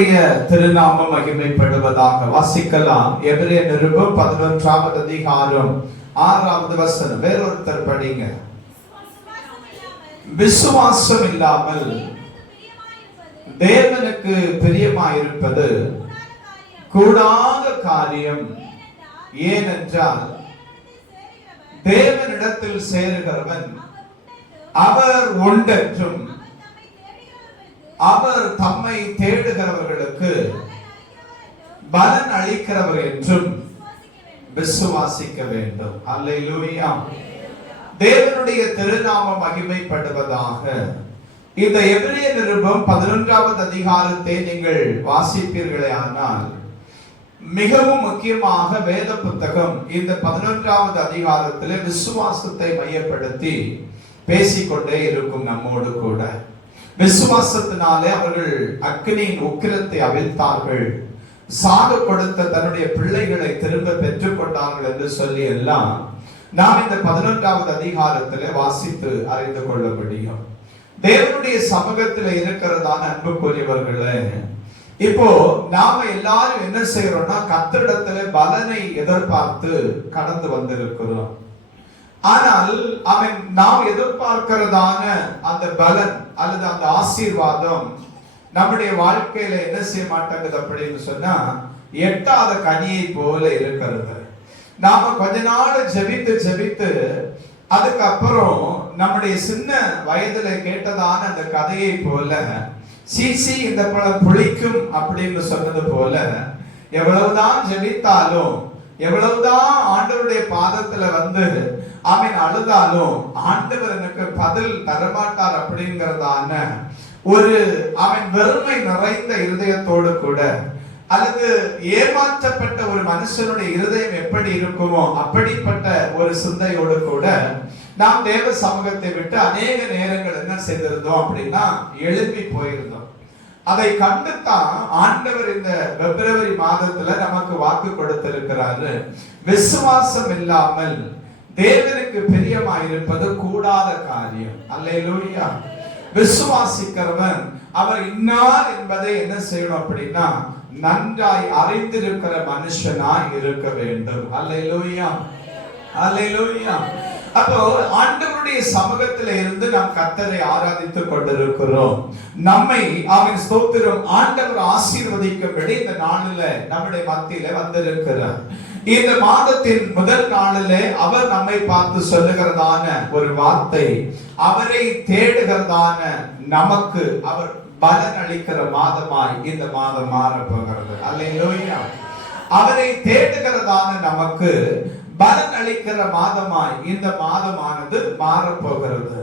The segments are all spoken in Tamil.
கர்த்தருடைய திருநாமம் மகிமைப்படுவதாக. வாசிக்கலாம். எபிரேயர் நிருபம் 11ஆம் அதிகாரம் 6வது வசனம். வேறொருத்தர் படிங்க. விசுவாசம் இல்லாமல் தேவனுக்கு பிரியமாயிருப்பது கூடாத காரியம். ஏனென்றால் தேவனிடத்தில் சேருகிறவன் அவர் உண்டென்றும் அவர் தம்மை தேடுகிறவர்களுக்கு பலன் அளிக்கிறவர் என்றும் விசுவாசிக்க வேண்டும். அல்லேலூயா. தேவனுடைய திருநாமம் மகிமைப்படுவதாக. இந்த எபிரேயர் நிருபம் 11வது அதிகாரத்தை நீங்கள் வாசிப்பீர்களே ஆனால் மிகவும் முக்கியமாக வேத புத்தகம் இந்த 11வது அதிகாரத்திலே விசுவாசத்தை மையப்படுத்தி பேசிக்கொண்டே இருக்கும் நம்மோடு கூட. விசுவாசத்தினாலே அவர்கள் அக்கினியின் உக்கிரத்தை அவிழ்த்தார்கள், சாக கொடுத்த தன்னுடைய பிள்ளைகளை திரும்ப பெற்றுக் கொண்டார்கள் என்று சொல்லி எல்லாம் நாம் இந்த 11வது அதிகாரத்திலே வாசித்து அறிந்து கொள்ள முடியும். தேவனுடைய சமூகத்தில் இருக்கிறதான அன்புக்குரியவர்களே, இப்போ நாம எல்லாரும் என்ன செய்யறோம்னா கர்த்தரிடத்திலே பலனை எதிர்பார்த்து கடந்து வந்திருக்கிறோம். ஆனால் அவன் நாம் எதிர்பார்க்கிறதான அந்த பலன் அல்லது அந்த ஆசீர்வாதம் நம்முடைய வாழ்க்கையில என்ன செய்ய மாட்டேங்குது அப்படின்னு சொன்னா எட்டாத கனியை போல இருக்கிறது. நாம கொஞ்ச நாள் ஜெபித்து அதுக்கப்புறம் நம்முடைய சின்ன வயதுல கேட்டதான அந்த கதையை போல சீசி இந்த பழம் புளிக்கும் அப்படின்னு சொன்னது போல எவ்வளவுதான் ஜெபித்தாலும் எவ்வளவுதான் ஆண்டவருடைய பாதத்துல வந்து அவன் அழுதாலும் ஆண்டவர் எனக்கு பதில் தரமாட்டார் அப்படிங்கிறதான ஒரு அவன் வெறுமை நிறைந்த இருதயத்தோடு கூட அல்லது ஏமாற்றப்பட்ட ஒரு மனுஷனுடைய இருதயம் எப்படி இருக்குமோ அப்படிப்பட்ட ஒரு சிந்தையோடு கூட நாம் தேவ சமூகத்தை விட்டு அநேக நேரங்கள் என்ன செய்திருந்தோம் அப்படின்னா எழுப்பி போயிருந்தோம். அதை கண்டுத்தான் ஆண்டவர் இந்த பிப்ரவரி மாதத்துல நமக்கு வாக்கு கொடுத்திருக்கிறாரு. விசுவாசம் இல்லாமல் தேவனுக்கு பிரியமாயிருப்பது கூடாத காரியம். அல்லேலூயா. விசுவாசிக்கிறவன் அவர் இன்னார் என்பதை என்ன செய்யணும் அப்படின்னா நன்றாய் அறிந்திருக்கிற மனுஷனாய் இருக்க வேண்டும். அல்லேலூயா. அல்லேலூயா. அப்போ ஆண்டவருடைய சமூகத்தில இருந்து நாம் கர்த்தரை ஆராதித்துக் கொண்டிருக்கிறோம். நம்மை அவன் ஸ்தோத்திரம் ஆண்டவர் ஆசீர்வதிக்கும்படி இந்த நாளில நம்முடைய மத்தியில வந்திருக்கிறார். இந்த மாதத்தின் முதல் நாளிலே அவர் நம்மை பார்த்து சொல்லுகிறதான ஒரு வார்த்தை, அவரை தேடுகிறதான நமக்கு அவர் பலன் அளிக்கிற மாதமாய் இந்த மாதம் மாறப்போகிறது. அல்லேலூயா. அவரை தேடுகிறதான நமக்கு பலன் அளிக்கிற மாதமாய் இந்த மாதமானது மாறப்போகிறது.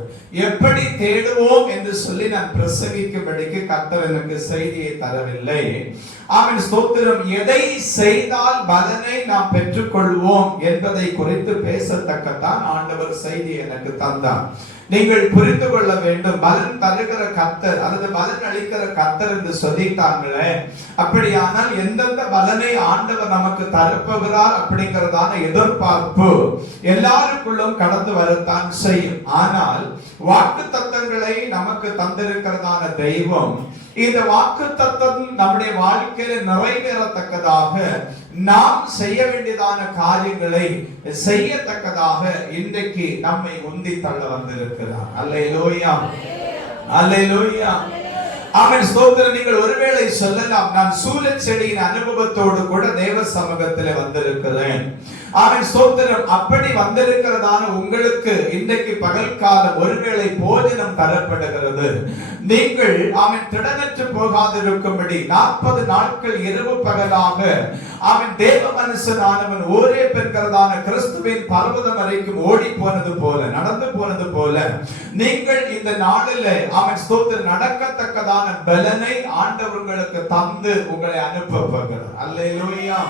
எப்படி தேடுவோம் என்று சொல்லி நான் பிரசங்கிக்கும்படிக்கு கர்த்தர் எனக்கு செய்தியை தரவில்லை. அவன் ஸ்தோத்திரம் எதை செய்தால் பலனை நாம் பெற்றுக்கொள்வோம் என்பதை குறித்து பேசத்தக்கத்தான் ஆண்டவர் செய்தி எனக்கு தந்தார். நீங்கள் புரிந்து கொள்ள வேண்டும், பலன் தருகிற கர்த்தர் அல்லது பலன் அளிக்கிற கர்த்தர் என்று சொல்லிட்டாங்களே, அப்படியானால் எந்தெந்த பலனை ஆண்டவர் நமக்கு தரப்போகிறார் அப்படிங்கிறதான எதிர்பார்ப்பு எல்லாருக்குள்ளும் கடந்து வரத்தான் செய்யும். ஆனால் வாக்கு தத்தங்களை நமக்கு தந்திருக்கிறதான தெய்வம் இந்த வாக்கு தத்தம் நம்முடைய வாழ்க்கையில நிறைவேறத்தக்கதாக நாம் செய்ய வேண்டியதான காரியங்களை செய்யத்தக்கதாக இன்றைக்கு நம்மை உந்தி தள்ள வந்திருக்கிறார். அல்லேலூயா. அல்லேலூயா. ஆமென். ஸ்தோத்திரம். நீங்கள் ஒருவேளை சொல்லலாம், நான் சூரச் செடியின் அனுபவத்தோடு கூட தேவ சமூகத்திலே வந்திருக்கிறேன். ஆமென். ஸ்தோத்திரம். அப்படி வந்திருக்கிறதான உங்களுக்கு இன்றைக்கு பகல் காலம் ஒருவேளை போஜனம் தரப்படுகிறது. நீங்கள் ஆமென் திடனற்று போகாதிருக்கும்படி 40 நாட்கள் இரவு பகலாக அவன் தேவ மனுஷனானவன் ஒரே பெண்கிறதான கிறிஸ்துவின் பர்வதம் வரைக்கும் ஓடி போனது போல நடந்து போனது போல நீங்கள் இந்த நாளில் அவன் ஸ்தோத்திரம் நடக்கத்தக்கதான பலனை ஆண்டவர்களுக்கு தந்து உங்களை அனுப்ப போகிறார். அல்லேலூயா.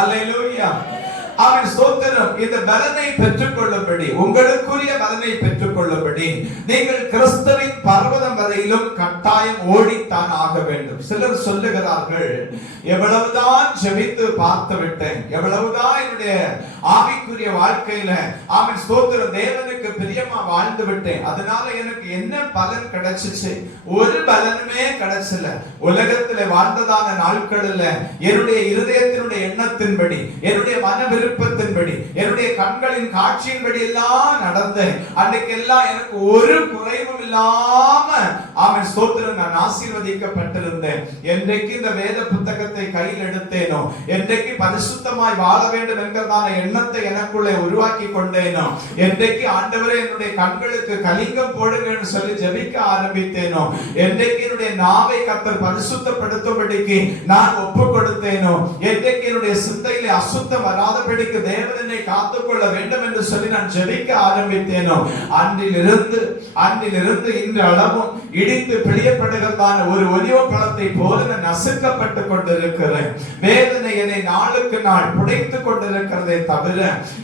அல்லேலூயா. அவன் ஸ்தோத்திரம். இந்த பலனை பெற்றுக்கொள்ளும்படி, உங்களுக்குரிய பலனை பெற்றுக்கொள்ளும்படி நீங்கள் கிறிஸ்துவின் பர்வதம் வரையிலும் கட்டாயம் ஓடித்தான் ஆக வேண்டும். சிலர் சொல்லுகிறார்கள், எவ்வளவுதான் ஜெபித்து பார்த்து விட்டேன், எவ்வளவுதான் என்னுடைய ஆவிக்குரிய வாழ்க்கையில அவன் ஸ்தோத்திரம் தேவனுக்கு பிரியமா வாழ்ந்து விட்டேன், அதனால எனக்கு என்ன பலன் கிடைச்சிச்சு? ஒரு பலனுமே கிடைச்சல. உலகத்தில் வாழ்ந்ததான நாட்களில் என்னுடைய இருதயத்தினுடைய எண்ணத்தின்படி, என்னுடைய மன விருப்பத்தின்படி, என்னுடைய கண்களின் காட்சியின்படி எல்லாம் நடந்தேன். அன்றைக்கெல்லாம் எனக்கு ஒரு குறைவும் இல்லாம அவன் ஸ்தோத்திரம் நான் ஆசீர்வதிக்கப்பட்டிருந்தேன். என்றைக்கு இந்த வேத புத்தகத்தை கையில் எடுத்தேனோ, என்றைக்கு பரிசுத்தமாய் வாழ வேண்டும் என்கிறதான எண்ணத்தை எனக்குள்ளே உருவாக்கி கொண்டேனோ, என்றைக்கு ஆண்டவரே என்னுடைய கண்களுக்கு கலிங்கம் போடுங்கன்னு சொல்லி ஜெபிக்க ஆரம்பித்தேனோ, என்றைக்கு என்னுடைய நாவை கர்த்தர் பரிசுத்தப்படுத்தும்படிக்கு நான் ஒப்பு கொடுத்தேனோ, என்றைக்கு என்னுடைய சிந்தையிலே அசுத்தம் வராதபடிக்கு தேவன் என்னை காத்துக்கொள்ள வேண்டும் என்று சொல்லி நான் ஜெபிக்க ஆரம்பித்தேனோ, அன்றிலிருந்து இன்று அளவும் இடித்து பிழியப்படுகிறதான ஒரு ஒலிவ பழத்தை போல நான் நசுக்கப்பட்டு கொண்டிருக்கிறேன். வேதனை என்னை நாளுக்கு நாள் புடைத்துக் கொண்டிருக்கிறதை தவிர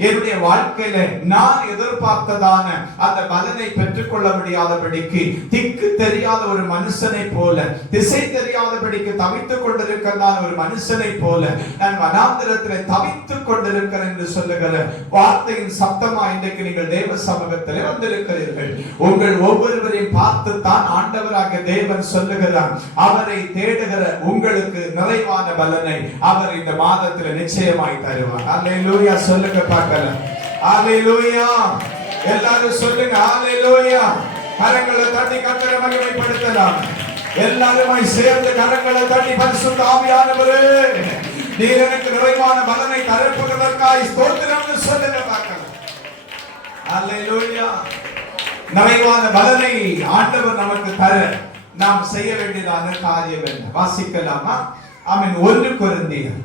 என்னுடைய வாழ்க்கையில நான் எதிர்பார்த்ததான அந்த பலனை பெற்றுக் கொள்ள முடியாதபடிக்கு திக்கு தெரியாத ஒரு மனுஷனை போல, திசை தெரியாதபடிக்கு தவித்துக் கொண்டிருக்கிறதான ஒரு மனுஷனை போல நான் வனாந்திரத்தில் தவித்துக் கொண்டிருக்கிறேன் என்று சொல்லுகிற வார்த்தையின் சத்தமா இன்றைக்கு நீங்கள் தேவ சமூகத்தில் வந்திருக்கிறீர்கள். உங்கள் ஒவ்வொருவரையும் பார்த்து தான் ஆண்டவராக தேவன் சொல்லுகிறார், அவரை தேடுகிற உங்களுக்கு நிறைவான பலனை அவர் இந்த மாதத்தில் நிச்சயமாய் தருவார். அல்லேலூயா சொல்லுங்க பார்க்கலாம். அல்லேலூயா எல்லாரும் சொல்லுங்க. அல்லேலூயா. கரங்களை தட்டி கர்த்தரை மகிமைப்படுத்தலாம். எல்லாருமாய் சேர்ந்து கரங்களை தட்டி பரிசுத்த ஆவியானவரே, நீர் எனக்கு நிறைவான பலனை தரப்போவதற்காய் ஸ்தோத்திரம் சொல்லுங்க பார்க்கலாம். அல்லேலூயா. நிறைவான பலனை ஆண்டவர் நமக்கு தர நாம் செய்ய வேண்டியதான காரியம் என்ன? வாசிக்கலாமா? ஆமென். 1 கொரிந்தியர்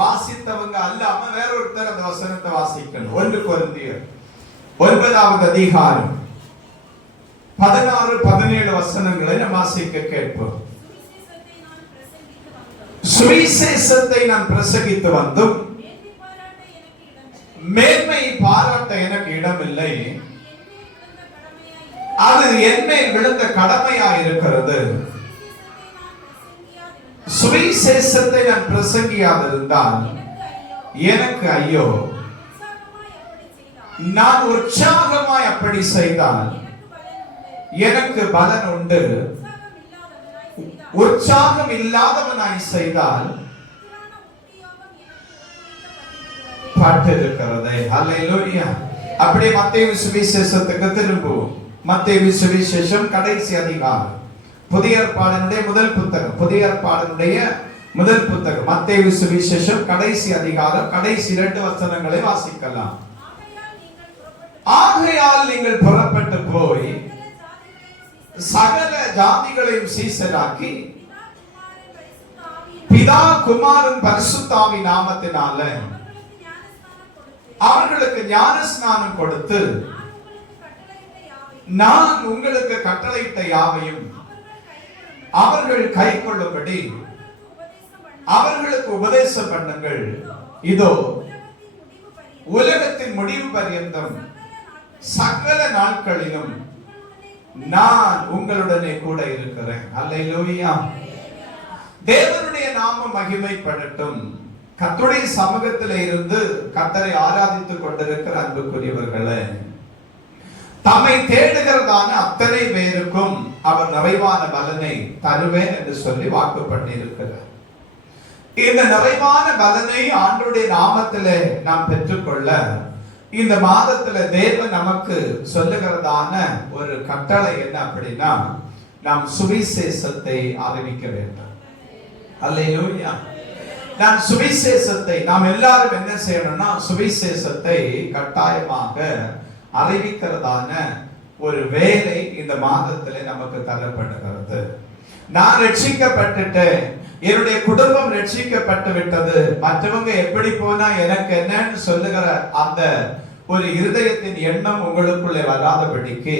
வாசித்தவங்க அல்லாம வேற ஒருத்தர் அந்த வசனத்தை வாசிக்கணும். 1 கொரிந்தியர் 9வது அதிகாரம் 16-17 வசனங்களை நாம் வாசிக்க கேட்போம். சுவிசேஷத்தை நான் பிரசங்கித்து வந்தும் மேன்மை பாராட்ட எனக்கு இடமில்லை, அது என்மேல் விழுந்த கடமையா இருக்கிறது. சுவிசேஷத்தை நான் பிரசங்கியாதிருந்தால் எனக்கு ஐயோ, நான் உற்சாகமாய் அப்படி செய்தால் எனக்கு பலன் உண்டு, உற்சாகம் இல்லாதவனாய் செய்தால் பட்டிருக்கிறதே. அல்லேலூயா. அப்படியே மத்தேயு சுவிசேஷத்துக்கு திரும்புவோம். மத்தேயு சுவிசேஷம் கடைசி அதிகாரம், புதிய ஏற்பாடினுடைய முதல் புத்தகம், மத்தேயு சுவிசேஷம் கடைசி அதிகாரம் கடைசி 2 வசனங்களை வாசிக்கலாம். ஆகையால் நீங்கள் புறப்பட்டு போய் சகல ஜாதிகளையும் சீஷராக்கி பிதா குமாரன் பரிசுத்த ஆவி நாமத்தினால அவர்களுக்கு ஞான ஸ்நானம் கொடுத்து நான் உங்களுக்கு கட்டளையிட்ட யாவையும் அவர்கள் கைக்கொள்ளும்படி அவர்களுக்கு உபதேசம் பண்ணுங்கள். இதோ உலகத்தின் முடிவு பரியந்தம் சகல நாட்களிலும் நான் உங்களுடனே கூட இருக்கிறேன். அல்லேலூயா. தேவனுடைய நாமம் மகிமைப்படட்டும். கர்த்தருடைய சமூகத்திலே இருந்து கர்த்தரை ஆராதித்துக் கொண்டிருக்கிற அன்புக்குரியவர்களே, தம்மை தேடுகிறதான அத்தனை பேருக்கும் அவர் நிறைவான பலனை தருவேன் என்று சொல்லி வாக்கு பண்ணியிருக்கிறார். இந்த நிறைவான பலனை ஆண்டவருடைய நாமத்திலே நாம் பெற்றுக்கொள்ள இந்த மாதத்துல தேவன் நமக்கு சொல்லுகிறதான ஒரு கட்டளை என்ன அப்படின்னா, நாம் சுவிசேஷத்தை அறிவிக்க வேண்டும். அல்லேலூயா. நாம் சுவிசேஷத்தை நாம் எல்லாரும் என்ன செய்யணும்னா, சுவிசேஷத்தை கட்டாயமாக அறிவிக்கிறதான ஒரு வேலை இந்த மாதத்திலே நமக்கு தரப்படுகிறது. நான் ரட்சிக்கப்பட்டுட்டேன், என்னுடைய குடும்பம் ரட்சிக்கப்பட்டு விட்டது, மற்றவங்க எப்படி போனா எனக்கு என்னன்னு சொல்லுகிற அந்த ஒரு இருதயத்தின் எண்ணம் உங்களுக்குள்ளே வராதபடிக்கு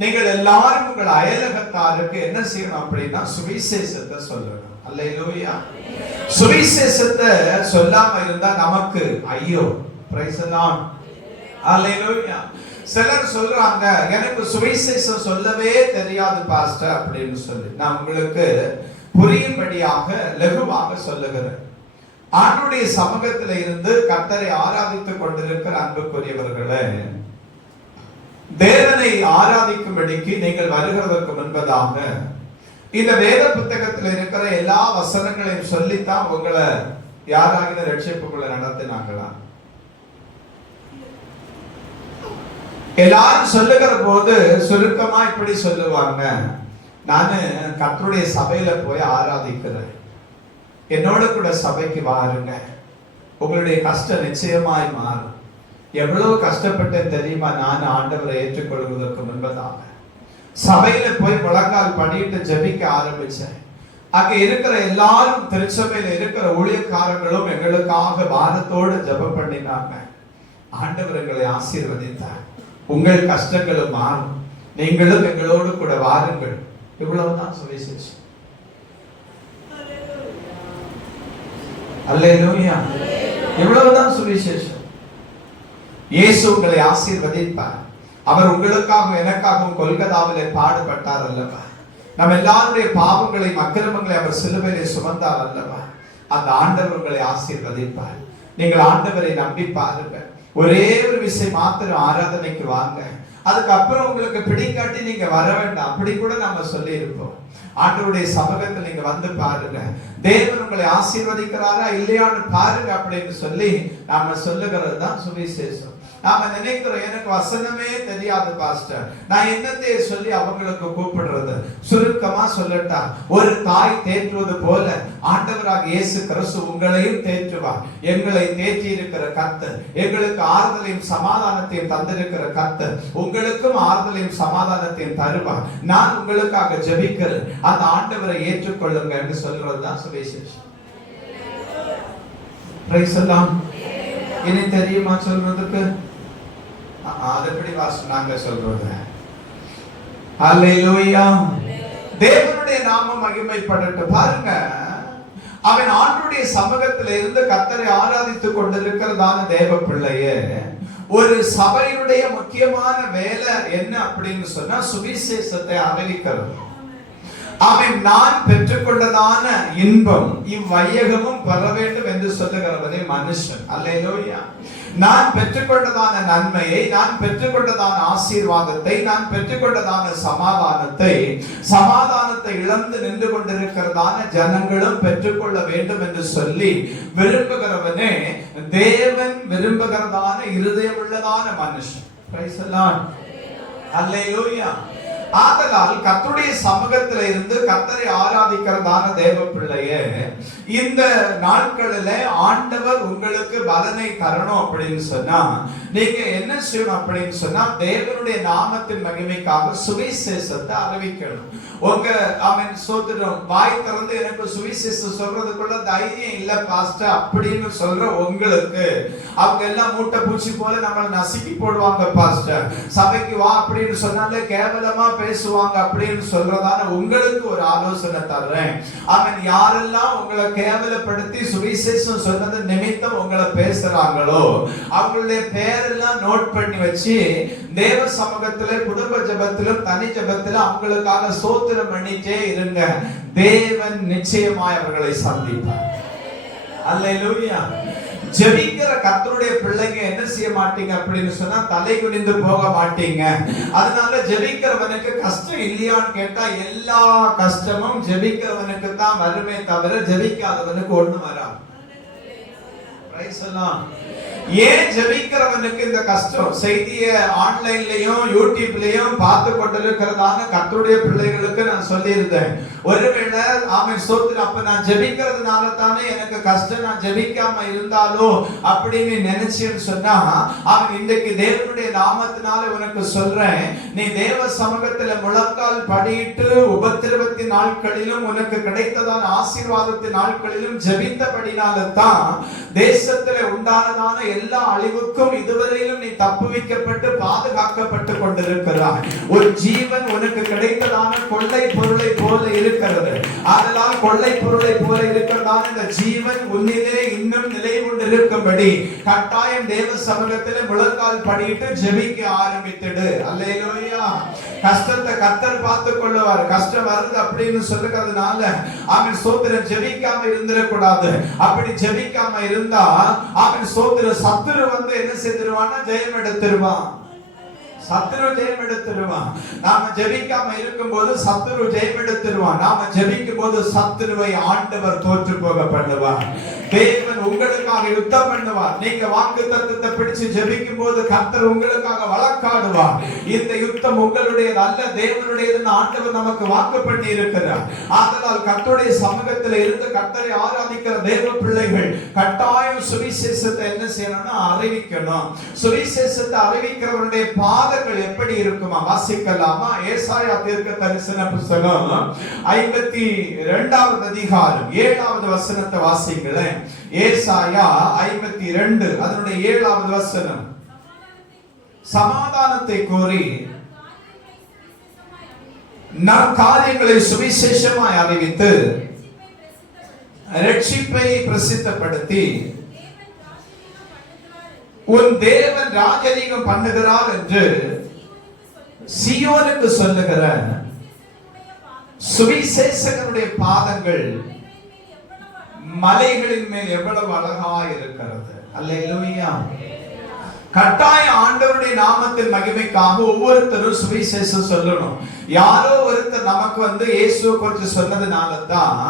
நீங்கள் எல்லாரும் உங்கள் அயலகத்தாருக்கு என்ன செய்யணும் அப்படின்னா சுவிசேஷத்தை சொல்லணும். அல்லேலூயா. சுவிசேஷத்தை சொல்லாம இருந்தா நமக்கு ஐயோ. Praise the Lord. அல்லேலூயா. சிலர் சொல்றாங்க, எனக்கு சுவிசேஷம் சொல்லவே தெரியாது பாஸ்டர் அப்படின்னு சொல்லி. நான் உங்களுக்கு புரியும்படியாக லகுவாக சொல்லுகிறேன். ஆண்டுடைய சமூகத்தில் இருந்து கர்த்தரை ஆராதித்துக் கொண்டிருக்கிற அன்புக்குரியவர்களே, தேவனை ஆராதிக்கும்படிக்கு நீங்கள் வருகிறதற்கு முன்பதாக இந்த வேத புத்தகத்தில் இருக்கிற எல்லா வசனங்களையும் சொல்லித்தான் உங்களை யாராகிற ரட்சிப்புக்குள்ள நடத்தினாங்களா? எல்லாரும் சொல்லுகிற போது சுருக்கமா இப்படி சொல்லுவாங்க, நானு கர்த்தருடைய சபையில போய் ஆராதிக்கிறேன், என்னோட கூட சபைக்கு வாருங்க, உங்களுடைய கஷ்டம் நிச்சயமாய் மாறும். எவ்வளவு கஷ்டப்பட்டேன் தெரியுமா நான் ஆண்டவரை ஏற்றுக்கொள்வதற்கு முன்பதாக. சபையில போய் முழங்கால் படிட்டு ஜெபிக்க ஆரம்பிச்சேன். அங்க இருக்கிற எல்லாரும், திருச்சபையில இருக்கிற ஊழியக்காரங்களும் எங்களுக்காக வாரத்தோடு ஜெபம் பண்ணினாங்க. ஆண்டவர் எங்களை ஆசீர்வதித்தார். உங்கள் கஷ்டங்களும் மாறும், நீங்களும் எங்களோடு கூட வாருங்கள். இவ்வளவுதான் சுவிசேஷம். அல்லேலூயா. இவ்வளவுதான் சுவிசேஷம். இயேசு உங்களை ஆசீர்வதிப்பார். அவர் உங்களுக்காகவும் எனக்காகவும் கொல்கத்தாவிலே பாடுபட்டார் அல்லவா? நம்ம எல்லாருடைய பாவங்களையும் அக்கிரமங்களை அவர் சிலுவையிலே சுமந்தார் அல்லவா? அந்த ஆண்டவர் உங்களை ஆசீர்வதிப்பார். நீங்கள் ஆண்டவரை நம்பி பாருங்க. ஒரே ஒரு விஷயம் மாத்திரம், ஆராதனைக்கு வாங்க. அதுக்கப்புறம் உங்களுக்கு பிடிக்காட்டி நீங்க வர வேண்டாம், அப்படி கூட நம்ம சொல்லி இருப்போம். ஆண்டவருடைய சமூகத்தில் நீங்க வந்து பாருங்க, தேவன் உங்களை ஆசீர்வதிக்கிறாரா இல்லையான்னு பாருங்க அப்படின்னு சொல்லி நாம சொல்லுகிறது தான் சுவிசேஷம். நாம நினைக்கிறோம், எனக்கு வசனமே தெரியாது பாஸ்டர், நான் என்னத்தை சொல்லி அவங்களுக்கு கூப்பிடுறது? சுருக்கமா சொல்லட்டா, ஒரு தாய் தேற்றுவது போல ஆண்டவராக இயேசு கிறிஸ்து உங்களையும் தேற்றுவார். எங்களை தேற்றி இருக்கிற கர்த்தர், எங்களுக்கு ஆறுதலையும் சமாதானத்தையும் தந்திருக்கிற கர்த்தர் உங்களுக்கும் ஆறுதலையும் சமாதானத்தையும் தருவார். நான் உங்களுக்காக ஜெபிக்கிறேன், அந்த ஆண்டவரை ஏற்றுக்கொள்ளுங்க என்று சொல்றதுதான் சுவிசேஷம். Price the Lord. இனி தெரியுமா சொல்றதுக்கு? அது எப்படி வாசம் நாங்க சொல்றது? அல்லேலூயா. தேவனுடைய நாமம் மகிமைப்படட்டும். பாருங்க, அவன் ஆண்டவருடைய சமூகத்தில் இருந்து கர்த்தரை ஆராதித்துக் கொண்டிருக்கிறதான தேவ பிள்ளையே, ஒரு சபையுடைய முக்கியமான வேலை என்ன அப்படின்னு சொன்னா சுவிசேஷத்தை அறிவிக்கிறது. அவன் நான் பெற்றுக்கொண்டதான இன்பம் இவ்வையகமும் பெற வேண்டும் என்று சொல்லுகிறவனே மனுஷன். அல்லேலூயா. நான் பெற்றுக்கொண்டதான நன்மையை, நான் பெற்றுக்கொண்டதான ஆசீர்வாதத்தை, நான் பெற்றுக்கொண்டதான சமாதானத்தை இழந்து நின்று கொண்டிருக்கிறதான ஜனங்களும் பெற்றுக்கொள்ள வேண்டும் என்று சொல்லி விரும்புகிறவனே தேவன் விரும்புகிறதான இருதயம் உள்ளதான மனுஷன். Praise the Lord. அல்லேலூயா. ஆதலால் கர்த்தருடைய சமூகத்தில் இருந்து கர்த்தரை ஆராதிக்கிறதான தேவ பிள்ளையே, இந்த நாட்களில ஆண்டவர் உங்களுக்கு பலனை தரணும் அப்படின்னு சொன்னா நீங்க என்ன செய்யணும் அப்படின்னு சொன்னா, தேவனுடைய நாமத்தின் மகிமைக்காக சுவிசேஷத்தை அறிவிக்கணும். உங்க அவன் சோதரம் வாய் திறந்து எனக்கு சுவிசேஷம் சொல்றதுக்குள்ள தைரியம் இல்ல பாஸ்டர் அப்படின்னு சொல்ற உங்களுக்கு, அவங்க எல்லாம் மூட்டை பூச்சி போல நம்மளை நசுக்கி போடுவாங்க பாஸ்டர், சபைக்கு வா அப்படின்னு சொன்னாலே கேவலமா பேசுவாங்க அப்படின்னு சொல்றதான உங்களுக்கு ஒரு ஆலோசனை தர்றேன். அவன் யாரெல்லாம் உங்களை கேவலப்படுத்தி சுவிசேஷம் சொன்னது நிமித்தம் உங்களை பேசுறாங்களோ அவங்களுடைய பேரெல்லாம் நோட் பண்ணி வச்சு தேவ சமூகத்திலே குடும்ப ஜெபத்திலும் தனி ஜெபத்திலும் அவங்களுக்காக ஸ்தோத்திரம் பண்ணிட்டே இருங்க. தேவன் நிச்சயமாய் அவர்களை சந்திப்பார். அல்லேலூயா. ஜெபிக்கிற கர்த்தருடைய பிள்ளைங்க என்ன செய்ய மாட்டீங்க அப்படின்னு சொன்னா தலை குனிந்து போக மாட்டீங்க. அதனால ஜெபிக்கிறவனுக்கு கஷ்டம் இல்லையான்னு கேட்டா எல்லா கஷ்டமும் ஜெபிக்கிறவனுக்கு தான் வருமே தவிர ஜெபிக்காதவனுக்கு ஒண்ணு வராது. Price the Lord. ஏன் ஜெபிக்கிறவனுக்கு இந்த கஷ்டம்? செய்தியை ஆன்லைன்லயும் யூடியூப்லயும் பார்த்து கொண்டிருக்கிறதான கர்த்தருடைய பிள்ளைகளுக்கு நான் சொல்லியிருந்தேன், ஒருவேளை அவன் சோத்திரம் அப்ப நான் ஜெபிக்கிறதுனால தானே எனக்கு கஷ்டம், நான் ஜெபிக்காம இருந்தாலோ அப்படின்னு நினைச்சேன்னு சொன்னா, அவன் இன்றைக்கு தேவனுடைய நாமத்தினால உனக்கு சொல்றேன், நீ தேவ சமூகத்துல முழங்கால் படியிட்டு உபத்திரவத்தின் நாட்களிலும் உனக்கு கிடைத்ததான ஆசீர்வாதத்தின் நாட்களிலும் ஜெபித்தபடினால தான் தேசத்திலே உண்டானதான எல்லா அழிவுக்கும் இதுவரையிலும் நீ தப்புவிக்கப்பட்டு பாதுகாக்கப்பட்டு கொண்டிருக்கிறாய். ஒரு ஜீவன் உனக்கு கிடைத்ததான கொள்ளை பொருளை போல இருக்கிறது. அதனால் கொள்ளை பொருளை போல இருக்கிறதான இந்த ஜீவன் உன்னிலே இன்னும் நிலை கொண்டிருக்கும்படி கட்டாயம் தேவ சமூகத்திலே முழங்கால் படியிட்டு ஜெபிக்க ஆரம்பித்திடு. அல்லேலூயா. கஷ்டத்தை கர்த்தர் பார்த்துக் கொள்ளுவார். கஷ்டம் வருது அப்படின்னு சொல்லுகிறதுனால அவன் ஸ்தோத்திரம் ஜெபிக்காம இருந்திடக்கூடாது. அப்படி ஜெபிக்காம இருந்தா அவன் ஸ்தோத்திரம் சத்துரு வந்து என்ன செய்திருவான்னா ஜெயம் எடுத்துருவான். சத்துரு ஜெயம் எடுத்துருவான். நாம ஜெபிக்காம இருக்கும் போது சத்துரு ஜெயம் எடுத்துருவான். நாம ஜெபிக்கும் போது சத்துருவை ஆண்டவர் தோற்று போக பண்ணுவார். தேவன் உங்களுக்காக யுத்தம் பண்ணுவார். நீங்க வாக்குத்தத்தத்தை பிடிச்சு ஜெபிக்கும் போது கர்த்தர் உங்களுக்காக வழக்காடுவார். இந்த யுத்தம் உங்களுடையது அல்ல, தேவனுடையதுன்னு ஆண்டவர் நமக்கு வாக்கு பண்ணி இருக்கிறார். ஆதலால் கர்த்தருடைய சமூகத்தில் இருந்து கர்த்தரை ஆராதிக்கிற தேவ பிள்ளைகள் கட்டாயம் சுவிசேஷத்தை என்ன செய்யணும்னா அறிவிக்கணும். சுவிசேஷத்தை அறிவிக்கிறவருடைய பாதங்கள் எப்படி இருக்குமா? வாசிக்கலாமா? ஏசாயா தீர்க்க தரிசன புத்தகம் 52வது அதிகாரம் 7வது வசனத்தை வாசிங்களேன். ஏசாயா 52 அதனுடைய 7வது வசனம். சமாதானத்தை கோரி நற்காரியங்களை சுவிசேஷமாய் அறிவித்து ரட்சிப்பை பிரசித்தப்படுத்தி உன் தேவன் ராஜரீகம் பண்ணுகிறார் என்று சீயோனுக்கு சொல்லுகிற சுவிசேஷகனுடைய பாதங்கள் மலைகளின் மேல் எவ்வளவு அழகா இருக்கிறது. அல்லேலூயா. கட்டாய ஆண்டவருடைய நாமத்தின் மகிமைக்காக ஒவ்வொருத்தரும் சுவிசேஷம் சொல்லணும். யாரோ ஒருத்தர் நமக்கு வந்து இயேசுவை குறித்து சொன்னதுனால தான்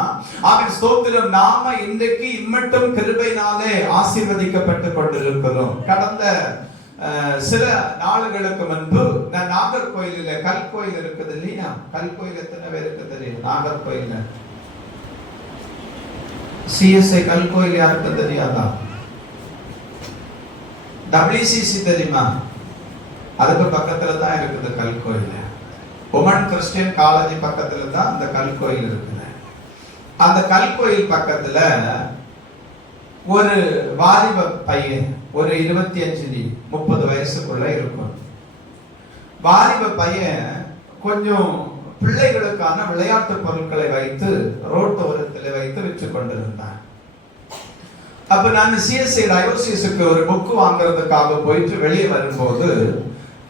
அவன் ஸ்தோத்திரம் நாம இன்றைக்கு இம்மட்டும் கிருபையினாலே ஆசீர்வதிக்கப்பட்டு கொண்டிருக்கிறோம். கடந்த சில நாளுகளுக்கு முன்பு நான் நாகர்கோயில கல்கோயில் இருக்குது இல்லையா? கல்கோயில் எத்தனை பேருக்கு தெரியும்? நாகர்கோயில சிஎஸ்ஐ கல்கோயில் யாருக்கு தெரியாதா? WCC தெரியுமா? அதுக்கு பக்கத்துல தான் இருக்குது கல்கோயில். உமன் கிறிஸ்டியன் காலேஜ் பக்கத்துல தான் அந்த கல்கோயில் இருக்குது. அந்த கல்கோயில் பக்கத்துல ஒரு வாலிப பையன், ஒரு 25-30 வயசுக்குள்ள இருக்கும். வாலிப பையன் கொஞ்சம் பிள்ளைகளுக்கான விளையாட்டு பொருட்களை வைத்து ரோட்டோரத்தில் வைத்து விற்று கொண்டிருந்தான். அப்ப நான் சிஎஸ்ஐ டயோசிஸுக்கு ஒரு புக் வாங்குறதுக்காக போயிட்டு வெளியே வரும்போது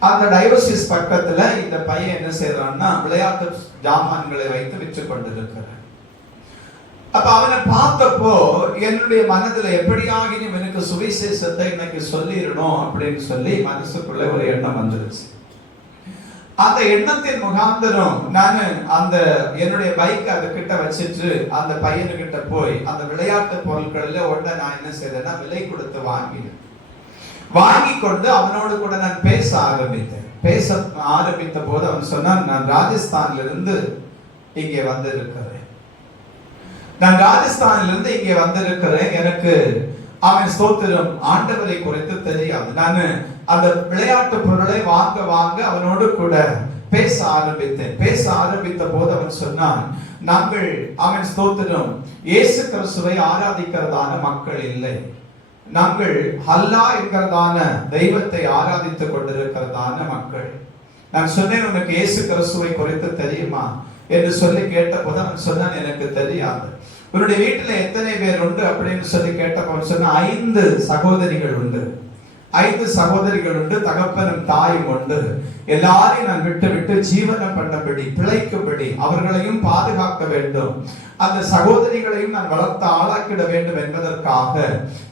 அந்த டயோசிஸ் பக்கத்துல இந்த பையன் என்ன செய்யறான்னா விளையாட்டு ஜாமான்களை வைத்து விற்று கொண்டிருக்கிறான். அப்ப அவனை பார்த்தப்போ என்னுடைய மனதுல எப்படியாகினும் இவனுக்கு சுவிசேஷத்தை இன்னைக்கு சொல்லிடணும் அப்படின்னு சொல்லி மனசுக்குள்ள ஒரு எண்ணம் வந்துருச்சு. அந்த எண்ணத்தின் முகாந்தரம் நான் அந்த என்னுடைய பைக் அது கிட்ட வச்சிட்டு அந்த பையனுக்கிட்ட போய் அந்த விளையாட்டு பொருட்கள்ல ஒன்றை நான் என்ன செய்தேன்னா விலை கொடுத்து வாங்கி கொண்டு அவனோடு கூட நான் பேச ஆரம்பித்தேன். பேச ஆரம்பித்த போது அவன் சொன்னான், நான் ராஜஸ்தான்ல இருந்து இங்கே வந்திருக்கிறேன். எனக்கு அவன் ஸ்தோத்திரம் ஆண்டவரை குறித்து தெரியாது. நான் அந்த விளையாட்டு பொருளை வாங்க அவனோடு கூட பேச ஆரம்பித்த போது அவன் சொன்னான், நாங்கள் அவன் ஸ்தோத்திரம் இயேசு கிறிஸ்துவை ஆராதிக்கிறதான மக்கள் இல்லை, நாங்கள் அல்லாஹ் என்கிறதான தெய்வத்தை ஆராதித்துக் கொண்டிருக்கிறதான மக்கள். நான் சொன்னேன், உனக்கு இயேசு கிறிஸ்துவை குறித்து தெரியுமா என்று சொல்லி கேட்ட போது அவன் சொன்னான், எனக்கு தெரியாது. உன்னுடைய வீட்டுல எத்தனை பேர் உண்டு அப்படின்னு சொல்லி கேட்டப்ப சொன்ன 5 சகோதரிகள் உண்டு. 5 சகோதரிகள் உண்டு, தகப்பனும் தாயும் உண்டு. எல்லாரையும் நான் விட்டு ஜீவனம் பண்ணபடி பிழைக்கும்படி அவர்களையும் பாதுகாக்க வேண்டும், அந்த சகோதரிகளையும் நான் வளர்த்து ஆளாக்கிட வேண்டும் என்பதற்காக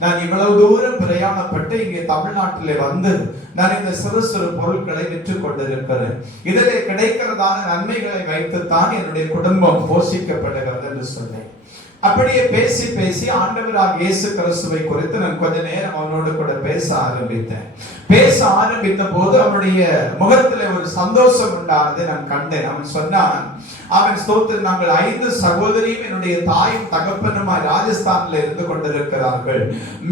நான் இவ்வளவு தூரம் பிரயாணப்பட்டு இங்கே தமிழ்நாட்டிலே வந்து நான் இந்த சிறு சிறு பொருட்களை விற்று கொண்டிருக்கிறேன். இதிலே கிடைக்கிறதான நன்மைகளை வைத்துத்தான் என்னுடைய குடும்பம் போஷிக்கப்படுகிறது என்று சொன்னேன். அப்படியே பேசி ஆண்டவராகிய இயேசு கிறிஸ்துவை குறித்து நான் கொஞ்ச நேரம் அவனோடு கூட பேச ஆரம்பித்த போது அவனுடைய முகத்துல ஒரு சந்தோஷம் உண்டானதை நான் கண்டேன். அவன் சொன்னான், அவன் ஸ்தோத்திரம் நாங்கள் 5 சகோதரியும் என்னுடைய தாயும் தகப்பனுமாய் ராஜஸ்தான்ல இருந்து கொண்டிருக்கிறார்கள்.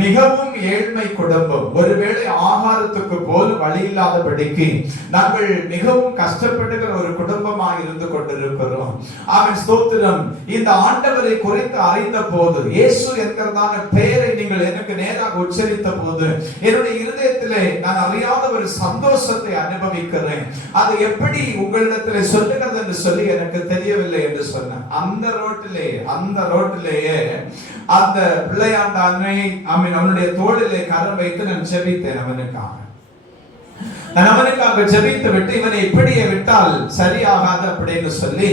மிகவும் ஏழ்மை குடும்பம், ஒருவேளை ஆகாரத்துக்கு போல் வழி இல்லாதபடிக்கு நாங்கள் மிகவும் கஷ்டப்படுகிற ஒரு குடும்பமாய் இருந்து கொண்டிருக்கிறோம். அவன் ஸ்தோத்திரம் இந்த ஆண்டவரை குறித்து அறிந்த போது, இயேசு என்கிறதான பெயரை நீங்கள் எனக்கு நேராக உச்சரித்த போது என்னுடைய இருதயத்திலே நான் அறியாத ஒரு சந்தோஷத்தை அனுபவிக்கிறேன். அது எப்படி உங்களிடத்திலே சொல்லுகிறது என்று சொல்லி எனக்கு தெரியவில்லை என்று சொன்ன அந்த ரோட்டிலேயே அந்த பிள்ளையாண்ட அன்னை அவனுடைய தோளிலே கரம் வைத்து நான் ஜெபித்தேன் அவனுக்காக ஜெபித்து விட்டு இவனை இப்படியே விட்டால் சரியாகாது அப்படின்னு சொல்லி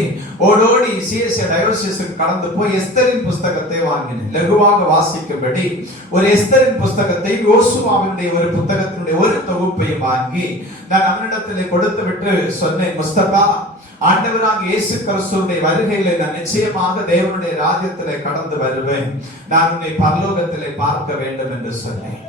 ஓடோடி சிஎஸ்ஏ டயோசிஸுக்கு கடந்து போய் எஸ்தரின் புஸ்தகத்தை வாங்கினேன். லகுவாக வாசிக்கும்படி ஒரு எஸ்தரின் புஸ்தகத்தை, யோசுவாவினுடைய ஒரு புத்தகத்தினுடைய ஒரு தொகுப்பையும் வாங்கி நான் அவனிடத்திலே கொடுத்து விட்டு சொன்னேன், முஸ்தபா, ஆண்டவராக இயேசு கிறிஸ்துவினுடைய வருகையிலே நான் நிச்சயமாக தேவனுடைய ராஜ்யத்திலே கடந்து வருவேன், நான் உன்னை பரலோகத்திலே பார்க்க வேண்டும் என்று சொன்னேன்.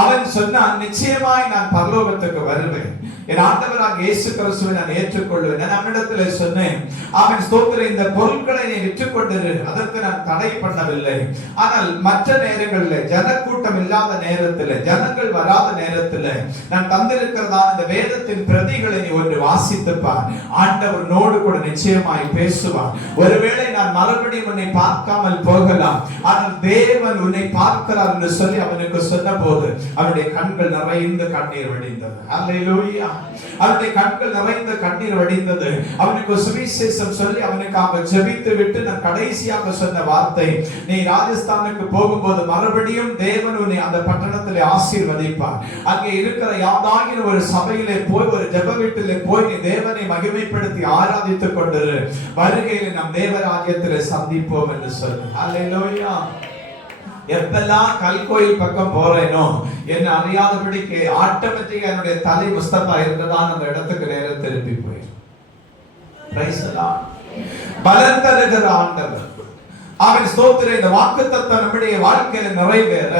அவன் சொன்னான், நிச்சயமாய் நான் பரலோகத்துக்கு வருவேன், என் ஆண்டவராக இயேசு கிறிஸ்துவை நான் ஏற்றுக்கொள்வேன். நான் அவனிடத்தில் சொன்னேன், அவன் ஸ்தோத்திரம், இந்த பொருட்களை நீ விற்றுக்கொண்டிரு, அதற்கு நான் தடை பண்ணவில்லை. ஆனால் மற்ற நேரங்களில், ஜனக்கூட்டம் இல்லாத நேரத்தில், ஜனங்கள் வராத நேரத்தில் நான் தந்திருக்கிறதான இந்த வேதத்தின் பிரதிகளை நீ ஒன்று வாசித்துப்பார், ஆண்டவர் நோடு கூட நிச்சயமாய் பேசுவார். ஒருவேளை நான் மறுபடியும் உன்னை பார்க்காமல் போகலாம், ஆனால் தேவன் உன்னை பார்க்கிறார் என்று சொல்லி அவனுக்கு சொன்ன போது அவனுடைய கண்கள் நிறைந்து கண்ணீர் வடிந்தது. அல்லேலூயா. அவனுடைய கண்கள் நிறைந்த கண்ணீர் வடிந்தது. அவனுக்கு சுவிசேஷம் சொல்லி அவனுக்காக ஜெபித்து விட்டு நான் கடைசியாக சொன்ன வார்த்தை, நீ ராஜஸ்தானுக்கு போகும்போது மறுபடியும் தேவன் உன்னை அந்த பட்டணத்திலே ஆசீர்வதிப்பார். அங்கே இருக்கிற யாதாகிற ஒரு சபையிலே போய், ஒரு ஜெப வீட்டிலே போய் நீ தேவனை மகிமைப்படுத்தி ஆராதித்துக் கொண்டிரு, வருகையில் நம் தேவராஜ்யத்திலே சந்திப்போம் என்று சொல்லு. அல்லேலூயா. எப்பெல்லாம் கல்கோயில் பக்கம் போறேனோ என்ன அறியாதபடிக்கு ஆட்டோமேட்டிக்கா என்னுடைய தலை முஸ்தபா இருந்ததான் அந்த இடத்துக்கு நேரம் திருப்பி போயிடும். பலன் தருகிற ஆண்டவர் அவன் ஸ்தோத்திரம். இந்த வாக்குத்தத்தம் நம்முடைய வாழ்க்கையில நிறைவேற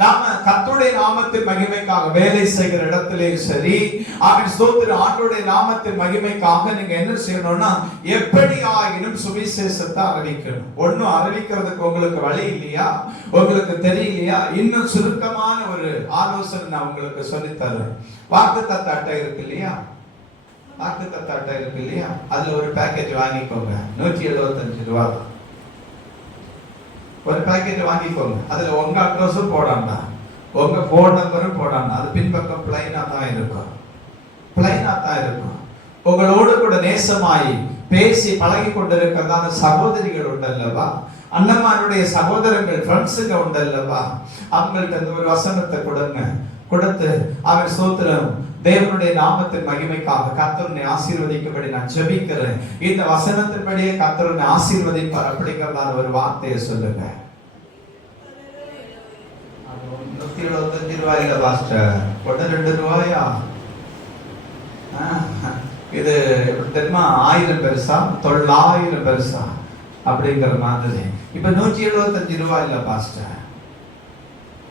நாம கர்த்தருடைய நாமத்தின் மகிமைக்காக வேலை செய்கிற இடத்திலே சரி, அவன் ஸ்தோத்திரம், ஆண்டவருடைய நாமத்தின் மகிமைக்காக நீங்க என்ன செய்யணும்னா, எப்படி ஆகினும் சுவிசேஷத்தை அறிவிக்கணும். ஒன்னும் அறிவிக்கிறதுக்கு உங்களுக்கு வழி இல்லையா, உங்களுக்கு தெரியலையா, இன்னும் சுருக்கமான ஒரு ஆலோசனை நான் உங்களுக்கு சொல்லித் தருவேன். வாக்குத்தத்த அட்டை இருக்கு இல்லையா, வாக்குத்தத்த அட்டை இருக்கு இல்லையா, அதுல ஒரு பேக்கெட் வாங்கிக்கோங்க. 175 ரூபாய் ஒரு பேக்கெட் வாங்கிக்கோங்க. அதுல உங்க அட்ரஸும் போடாண்டா, உங்க போன் நம்பரும் போடாண்டா. அது பின்பக்கம் பிளைனா தான் இருக்கும், பிளைனா தான் இருக்கும். உங்களோடு கூட நேசமாய் பேசி பழகி கொண்டிருக்கிறதான சகோதரிகள் உண்டல்லவா, அண்ணமாருடைய சகோதரங்கள், ஃப்ரெண்ட்ஸுங்க உண்டல்லவா, அவங்கள்ட்ட ஒரு வசனத்தை கொடுத்து அவன் ஸ்தோத்திரம், தேவனுடைய நாமத்தின் மகிமைக்காக கர்த்தரை ஆசீர்வதிக்கும்படி நான் ஜெபிக்கிறேன், இந்த வசனத்தின்படியே கர்த்தரை ஆசீர்வதிப்பார் அப்படிங்கிறதான ஒரு வார்த்தையை சொல்லுங்க. 175 ரூபாயில பாஸ்டர், 2 ரூபாயா? இது தெரியுமா, 1000 பெருசா 900 பெருசா அப்படிங்கிற மாதிரி. இப்ப 175 ரூபாய் இல்ல பாஸ்டர்.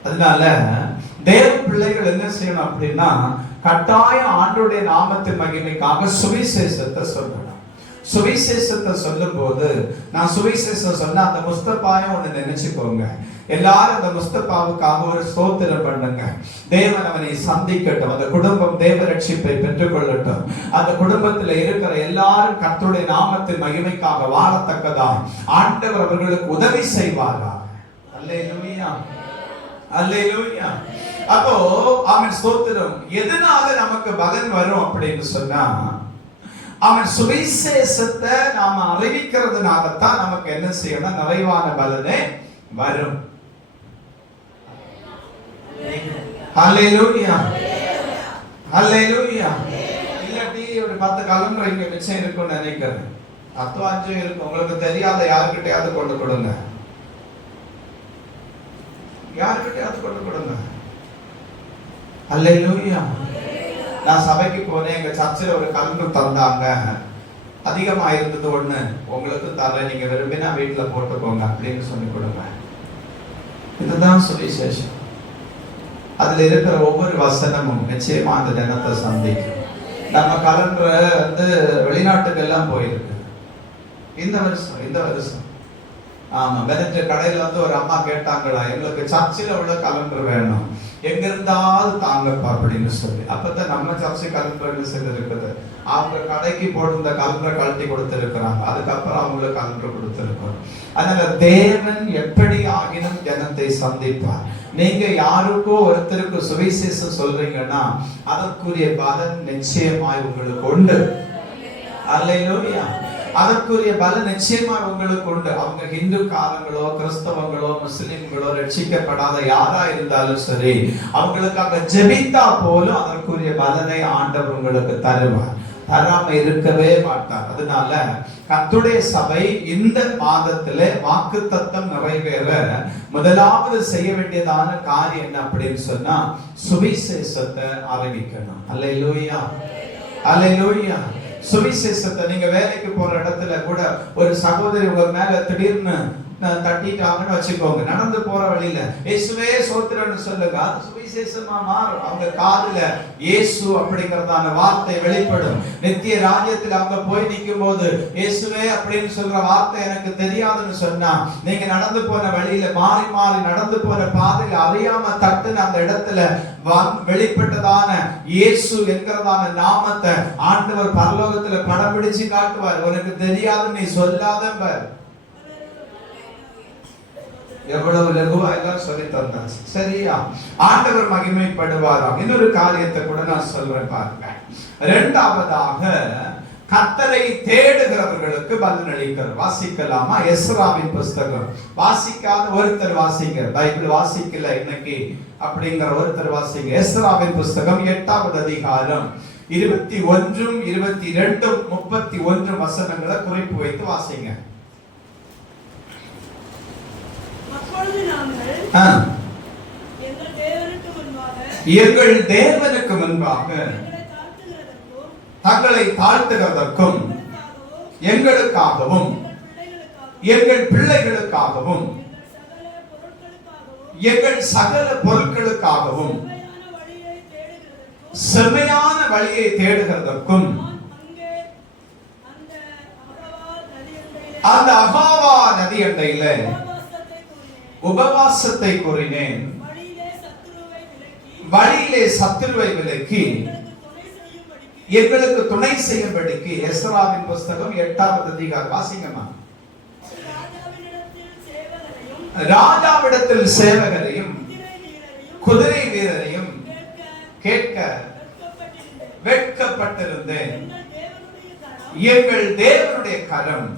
அதனால தேவ பிள்ளைகள் என்ன செய்யணும் அப்படின்னா, கட்டாயம் ஆண்டவருடைய நாமத்தின் மகிமைக்காக சுவிசேஷத்தை சொல்லணும். சுவிசேஷத்தை சொல்லும் போது, நான் சுவிசேஷம் சொன்ன அந்த முஸ்தபாயும் ஒண்ணு நினைச்சுக்கோங்க. எல்லாரும் அந்த முஸ்தபாவுக்காக ஒரு ஸ்தோத்திரம் பண்ணுங்க. தேவன் அவனை சந்திக்கட்டும், அந்த குடும்பம் தேவ ரட்சிப்பை பெற்றுக் கொள்ளட்டும், அந்த குடும்பத்தில் இருக்கிற எல்லாரும் கர்த்தருடைய நாமத்தின் மகிமைக்காக வாழத்தக்கதா ஆண்டவர் அவர்களுக்கு உதவி செய்வாரா. அல்லேலூயா, அல்லேலூயா. அப்போ அவன் ஸ்தோத்திரம், எதனால நமக்கு பலன் வரும் அப்படின்னு சொன்னா, அவன் சுவிசேஷத்தை நாம அறிவிக்கிறதுனால தான் நமக்கு என்ன செய்யணும், நிறைவான பலனே வரும். ஹல்லேலூயா, ஹல்லேலூயா. இல்லாட்டி ஒரு 10 கலண்டர் இங்க மிச்சம் இருக்கும்னு நினைக்கிறேன், 10 5 இருக்கும். உங்களுக்கு தெரியாத யாருக்கிட்டையாவது கொண்டு கொடுங்க, யாருக்கிட்டையாவது கொண்டு கொடுங்க. அல்லேலூயா. நான் சபைக்கு போனேன், எங்க சர்ச்சில் ஒரு கலண்டர் தந்தாங்க, அதிகமா இருந்தது ஒண்ணு, உங்களுக்கு தர, நீங்க விரும்பினா வீட்டுல போட்டுக்கோங்க அப்படின்னு சொல்லி கொடுங்க. இதுதான் சுவிசேஷம். அதுல இருக்கிற ஒவ்வொரு வசனமும் நிச்சயமா அந்த தினத்தை சந்திக்கும். நம்ம கலண்டர் வெளிநாட்டுக்கு எல்லாம் போயிருக்கு இந்த வருஷம். ஆமா, வெனட்டு கடையில ஒரு அம்மா கேட்டாங்களா, எங்களுக்கு சர்ச்சில் உள்ள கலண்டர் வேணும், எங்க இருந்தாவது தாங்கப்பா அப்படின்னு சொல்லி. அப்பதான் நம்ம சர்ச்சை கலண்டர் இருக்குது, அவங்க கடைக்கு போட்டு கலண்டரை கழட்டி கொடுத்திருக்கிறாங்க, அதுக்கப்புறம் அவங்களுக்கு கலண்டர் கொடுத்திருக்கோம். அதனால தேவன் எப்படி ஆகினும் ஜனத்தை சந்திப்பார். நீங்க யாருக்கோ ஒருத்தருக்கு சுவிசேஷம் சொல்றீங்கன்னா அதற்குரிய பலன் நிச்சயமாய் உங்களுக்கு உண்டு. அல்லேலூயா. அதற்குரிய பலன் நிச்சயமா உங்களுக்கு உண்டு. அவங்க இந்து காரங்களோ கிறிஸ்தவங்களோ முஸ்லிம்களோ ரட்சிக்கப்படாத யாரா இருந்தாலும் சரி, அவங்களுக்காக ஜெபித்தா போலும் அதற்குரிய பலனை ஆண்டவர் உங்களுக்கு தருவார். தராம இருக்கவே மாட்டார். அதனால கர்த்தருடைய சபை இந்த மாதத்திலே வாக்குத்தத்தம் நிறைவேற முதலாவது செய்ய வேண்டியதான காரியம் என்ன அப்படின்னு சொன்னா, சுவிசேஷத்தை அறிவிக்கணும். அல்லேலூயா, அல்லேலூயா. சுவிசேஷத்தை நீங்க வேலைக்கு போற இடத்துல கூட ஒரு சகோதரி உங்க மேல திடீர்னு தட்டிட்டாங்கன்னு வச்சுக்கோங்க, நடந்து போற வழியில இயேசுவே சோத்திரன்னு சொல்லுங்க, அது சுவிசேஷமா மாறும். அவங்க காதுல இயேசு அப்படிங்கறதான வார்த்தை வெளிப்படும். நித்திய ராஜ்யத்தில் அவங்க போய் நிற்கும் போது இயேசுவே அப்படின்னு சொல்ற வார்த்தை எனக்கு தெரியாதுன்னு சொன்னா, நீங்க நடந்து போன வழியில மாறி மாறி நடந்து போற பாதையில அறியாம தட்டுன அந்த இடத்துல வெளிப்பட்டதான இயேசு என்கிறதான நாமத்தை ஆண்டவர் பரலோகத்துல படம் பிடிச்சு காட்டுவார். உனக்கு தெரியாதுன்னு நீ சொல்லாத. எவ்வளவு லகுவா எல்லாம் சொல்லி தந்தாச்சு. சரியா? ஆண்டவர் மகிமைப்படுவாராம். இன்னொரு காரியத்தை கூட நான் சொல்றேன் பாருங்க. இரண்டாவதாக கர்த்தரை தேடுகிறவர்களுக்கு பலன் அளிக்கிறார். வாசிக்கலாமா? எஸ்ராவின் புஸ்தகம். வாசிக்காத ஒருத்தர் வாசிங்க. பைபிள் வாசிக்கல இன்னைக்கு அப்படிங்கிற ஒருத்தர் வாசிங்க. எஸ்ராவின் புஸ்தகம் 8வது அதிகாரம் 21, 22, 31 வசனங்களை குறிப்பு வைத்து வாசிங்க. எங்கள் தேவனுக்கு முன்பாக தங்களை தாழ்த்துகிறதற்கும் எங்களுக்காகவும் எங்கள் பிள்ளைகளுக்காகவும் எங்கள் சகல பொருட்களுக்காகவும் செம்மையான வழியை தேடுகிறதற்கும் அந்த அகாவா நதி அண்டையில உபவாசத்தை கூறினேன். வழியிலே சத்துருவை விலக்கி எங்களுக்கு துணை செய்யும்படிக்கு. எஸ்ராவின் புஸ்தகம் 8வது அதிகாரம் வாசிங்கம்மா. ராஜாவிடத்தில் சேவகரையும் குதிரை வீரரையும் கேட்க வெட்கப்பட்டிருந்தேன். எங்கள் தேவனுடைய கரம்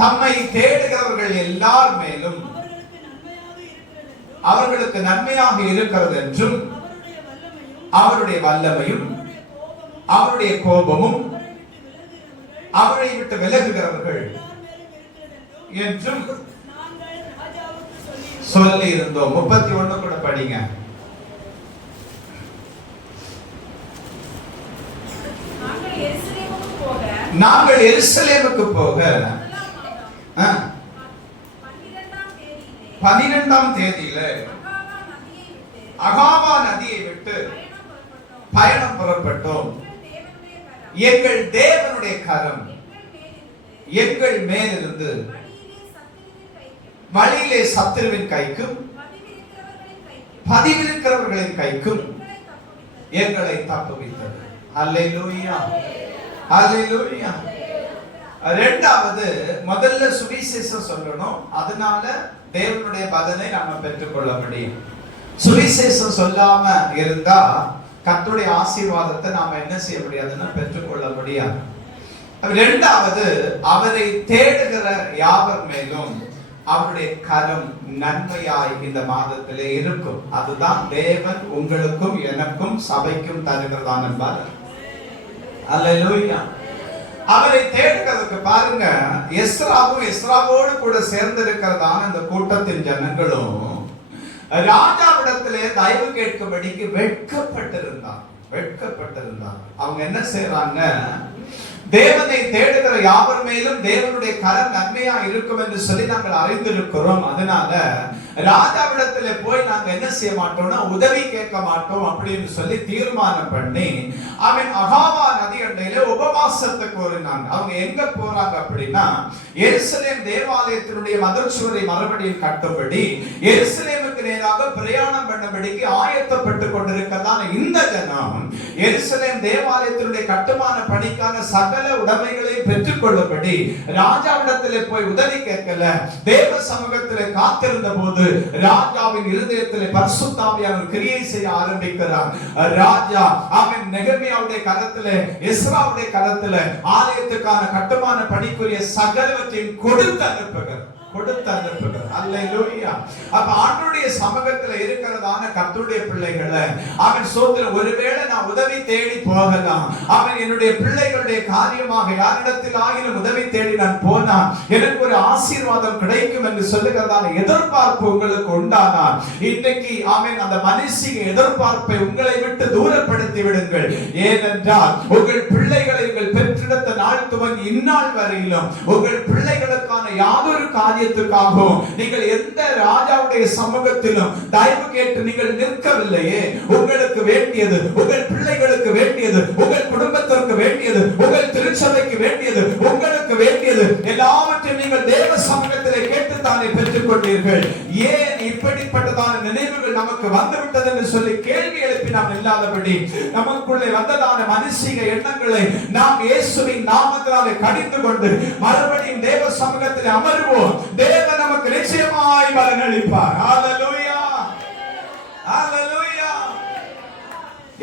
தம்மை தேடுகிறவர்கள் எல்லார் மேலும் அவர்களுக்கு நன்மையாக இருக்கிறது என்றும் அவருடைய வல்லமையும் அவருடைய கோபமும் அவரை விட்டு விலகுகிறவர்கள் என்றும் சொல்லி இருந்தோம். 31 கூட படிங்க. நாங்கள் எருசலேமுக்கு போக 12ஆம் தேதியில அகாவா நதியை விட்டு பயணம் புறப்பட்டோம். எங்கள் தேவனுடைய கரம் எங்கள் மேலிருந்து வழியிலே சத்துருவின் கைக்கும் பதிவிருக்கிறவர்களின் கைக்கும் எங்களை தப்புவித்தது. அல்லேலூயா, அல்லேலூயா. இரண்டாவது, முதல்ல சுவிசேஷம் சொல்லணும். அதனால தேவனுடைய பலனை நாம பெற்றுக்கொள்ள முடியும். சுவிசேஷம் சொல்லாம இருந்தா கர்த்தருடைய ஆசீர்வாதத்தை நாம என்ன செய்ய முடியாதுன்னா பெற்றுக்கொள்ள முடியாது. இரண்டாவது, அவரை தேடுகிற யாவர் மேலும் அவருடைய கரம் நன்மையாய் இந்த மாதத்திலே இருக்கும். அதுதான் தேவன் உங்களுக்கும் எனக்கும் சபைக்கும் தருகிறதான பலன். அல்லேலூயா. அவரை தேடுகிறதுக்கு பாருங்க, எஸ்ராவோடு கூட சேர்ந்திருக்கிறதான இந்த கூட்டத்தின் ஜனங்களும் ராஜாவிடத்திலே தயவு கேட்கும்படிக்கு வெட்கப்பட்டிருந்தார். அவங்க என்ன செய்யறாங்க? தேவனை தேடுகிற யாவர் மேலும் தேவனுடைய கரம் நன்மையா இருக்கும் என்று சொல்லி நாங்கள் அறிந்திருக்கிறோம். அதனால ராஜாவிடத்துல போய் நாங்க என்ன செய்ய மாட்டோம்னா உதவி கேட்க மாட்டோம் அப்படின்னு சொல்லி தீர்மானம் பண்ணி அவன் அகாவா நதி அண்டையில உபவாசத்தை கோரினாங்க. அவங்க எங்க போறாங்க அப்படின்னா, எருசலேம் தேவாலயத்தினுடைய மதில் சுவரை மறுபடியும் கட்டும்படி, எருசலேமுக்கு நேராக பிரயாணம் பண்ணபடிக்கு ஆயத்தப்பட்டு கொண்டிருக்கிறதான இந்த ஜனம் எருசலேம் தேவாலயத்தினுடைய கட்டுமான பணிக்கான சகல உடைமைகளை பெற்றுக் கொள்ளும்படி ராஜாவிடத்திலே போய் உதவி கேட்கல. தேவ சமூகத்திலே காத்திருந்த போது ராஜாவின் இருதயத்திலே பரிசுத்த ஆவியானவர் கிரியை செய்ய ஆரம்பிக்கிறார். ராஜா அவன் நெகமியாவுடைய கரத்திலே, எஸ்ராவுடைய கரத்திலே ஆலயத்துக்கான கட்டுமான பணிக்குரிய சகலவற்றையும் கொடுத்து அனுப்புகிறார். அல்லேலூயா. அப்ப ஆண்டவருடைய சமூகத்துல இருக்கிறதான கர்த்தருடைய பிள்ளைகளை அவன் சோதனை ஒருவேளை நான் உதவி தேடி போகலாம், அவன் என்னுடைய பிள்ளைகளுடைய காரியமாக யாரிடத்தில் ஆகிலும் உதவி தேடி நான் போனா எனக்கு ஒரு ஆசீர்வாதம் கிடைக்கும் என்று சொல்லுகிறதான எதிர்பார்ப்பு உங்களுக்கு உண்டானால் இன்றைக்கு அவன் அந்த மனுஷிய எதிர்பார்ப்பை உங்களை விட்டு தூரப்படுத்தி விடுங்கள். ஏனென்றால் உங்கள் பிள்ளைகளை உங்கள் பெற்றெடுத்த நாள் துவங்கி இந்நாள் வரையிலும் உங்கள் பிள்ளைகளுக்கான யாதொரு காரியத்துக்காகவும் நீங்கள் எந்த ராஜாவுடைய சமூகத்திலும் தயவு கேட்டு நீங்கள் நிற்கவில்லையே. உங்களுக்கு வேண்டியது, உங்கள் பிள்ளைகளுக்கு வேண்டியது, உங்கள் குடும்பத்திற்கு வேண்டியது, உங்கள் திருச்சபைக்கு வேண்டியது, உங்களுக்கு வேண்டியது எல்லாவற்றையும் நீங்கள் தேவ சமூகத்திலே கேட்டுத்தானே பெற்றுக் கொண்டீர்கள். ஏன் இப்படிப்பட்டதான நினைவுகள் நமக்கு வந்துவிட்டது என்று சொல்லி கேள்வி எழுப்பி நாம் இல்லாதபடி நமக்குள்ளே வந்ததான மனுஷிக எண்ணங்களை நாம் இயேசுவின் நாமத்தினாலே கடிந்து கொண்டு மறுபடியும் தேவ சமூகத்தில் அமர்வோம். தேவன் நமக்கு நிச்சயமாய் பலனளிப்பார். ஹalleluya, ஹalleluya.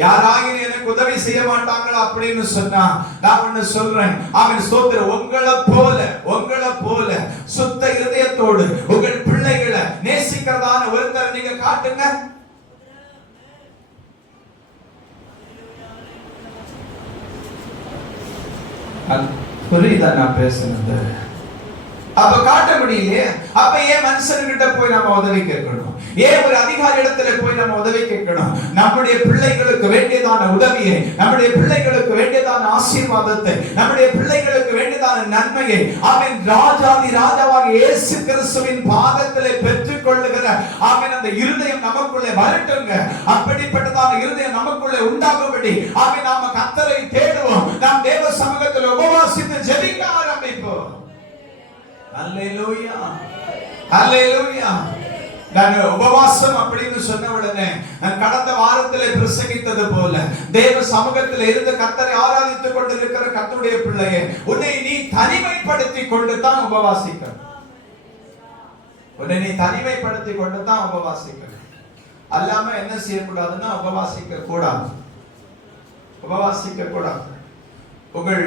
யாராகிலும் எனக்கு உதவி செய்ய மாட்டாங்களா அப்படின்னு சொன்னா நான் ஒன்னு சொல்றேன், அவன் ஸ்தோத்திரம். உங்களை போல சுத்த இருதயத்தோடு உங்கள் பிள்ளைகளை நேசிக்கிறதான ஒருத்தர் நீங்க காட்டுங்க. புரியுதா நான் பேசுனது? அப்ப காட்ட முடியலையே. அப்ப ஏன் மனுஷன்கிட்ட போய் நம்ம உதவி கேட்கணும்? ஏன் ஒரு அதிகாரி இடத்துல போய் நம்ம உதவி கேட்கணும்? நம்முடைய பிள்ளைகளுக்கு வேண்டியதான உதவியை, நம்முடைய பிள்ளைகளுக்கு வேண்டியதான ஆசீர்வாதத்தை, நம்முடைய பிள்ளைகளுக்கு வேண்டியதான நன்மையை அவன் ராஜாதி ராஜாவாக இயேசு கிறிஸ்துவின் பாதத்திலே பெற்றுக் கொள்ளுகிற அவன் அந்த இருதயம் நமக்குள்ளே வரட்டுங்க. அப்படிப்பட்டதான இருதயம் நமக்குள்ளே உண்டாகும்படி அவன் நாம கர்த்தரை தேடுவோம். நாம் தேவ சமூகத்தில் உபவாசித்து ஜெபிக்க ஆரம்பிப்போம். அல்லேலூயா, அல்லேலூயா. நான் உபவாசம் அப்படின்னு சொன்ன உடனே நான் கடந்த வாரத்திலே பிரசங்கித்தது போல தேவ சமூகத்தில் இருந்து கர்த்தரை ஆராதித்துக் கொண்டிருக்கிற கர்த்தருடைய பிள்ளையே, உன்னை நீ தனிமைப்படுத்தி கொண்டு தான் உபவாசிக்கணும். உன்னை நீ தனிமைப்படுத்தி கொண்டு தான் உபவாசிக்கணும். அல்லாம என்ன செய்யக்கூடாதுன்னா உபவாசிக்க கூடாது. உங்கள்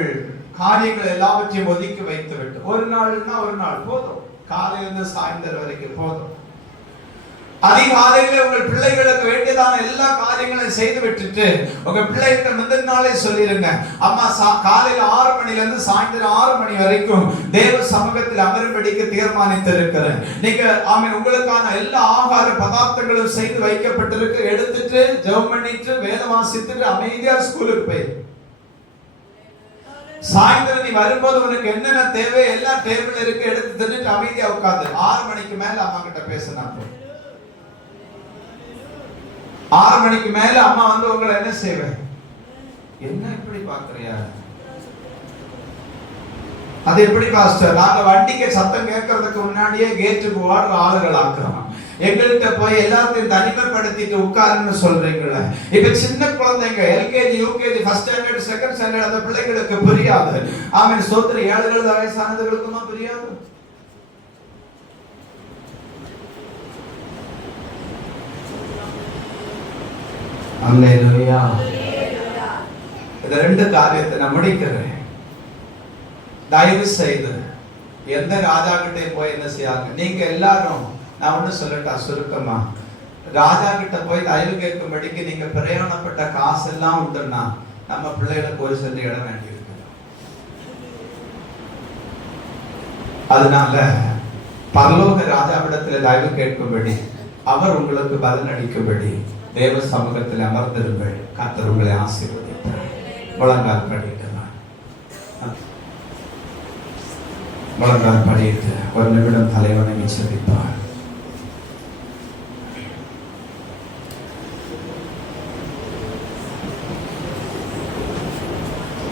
காரியங்கள் எல்லாவற்றையும் ஒதுக்கி வைத்து விட்டு ஒரு நாள் போதும், காலையிலிருந்து சாயந்தரம் வரைக்கும் போதும். அதிகாலையில உங்கள் பிள்ளைகளுக்கு வேண்டியதான எல்லா காரியங்களையும் செய்து விட்டுட்டு உங்க பிள்ளைகிட்ட முந்தின நாளே சொல்லிருங்க, அம்மா காலையில 6 மணில இருந்து சாயந்தரம் 6 மணி வரைக்கும் தேவ சமூகத்தில் அமரும்படிக்கு தீர்மானித்து இருக்கிறேன். நீங்க உங்களுக்கான எல்லா ஆகார பதார்த்தங்களும் செய்து வைக்கப்பட்டிருக்கு. எடுத்துட்டு ஜெபம் பண்ணிட்டு வேலை வாசித்துட்டு அமைதியா ஸ்கூலுக்கு போய் சாயந்தரம் நீ வரும்போது உனக்கு என்னென்ன தேவை எல்லாம் டேபிள் இருக்கு, எடுத்து தின்னுட்டு அமைதியா உட்கார்ந்து 6 மணிக்கு மேல அம்மா கிட்ட பேசினா 6 மணிக்கு மேல அம்மா வந்து உங்களை என்ன செய்வேன், என்ன இப்படி பாக்குறியா, அது எப்படி பாஸ்டர், நாங்க வண்டிக்கு சத்தம் கேட்கறதுக்கு முன்னாடியே கேட்டுக்கு ஓடுற ஆளுகள் ஆக்குறோம். எங்கள்கிட்ட போய் எல்லாத்தையும் தனிமைப்படுத்திட்டு உட்காருன்னு சொல்றீங்களே. இப்ப சின்ன குழந்தைங்க LKG UKG first standard second standard அந்த பிள்ளைகளுக்கு புரியாது. ஆமென் ஸ்தோத்திரம். 7 வயசானதுகளுக்குமா புரியாது? அல்லேலூயா. இந்த 2 காரியத்தை நான் முடிக்கிறேன். தயவு செய்து எந்த ராஜா கிட்டே போய் என்ன செய்யாங்க, நீங்க எல்லாரும் நான் ஒண்ணு சொல்லட்டா சுருக்கமா, ராஜா கிட்ட போய் தயவு கேட்கும்படிக்கு நீங்க பிரயாணப்பட்ட காசு எல்லாம் உண்டுன்னா நம்ம பிள்ளைகளுக்கு ஒரு சென்று இடம் வேண்டி இருக்கு. அதனால பரலோக ராஜாவிடத்துல தயவு கேட்கும்படி, அவர் உங்களுக்கு பலன் அளிக்கும்படி தேவ சமூகத்தில் அமர்ந்திருங்கள். கர்த்தர் உங்களை ஆசீர்வதிப்பார். முழங்கால் படிக்கலாம். முழங்கால் படித்து ஒரு நிமிடம் தலைவணங்கி செபிப்பார்.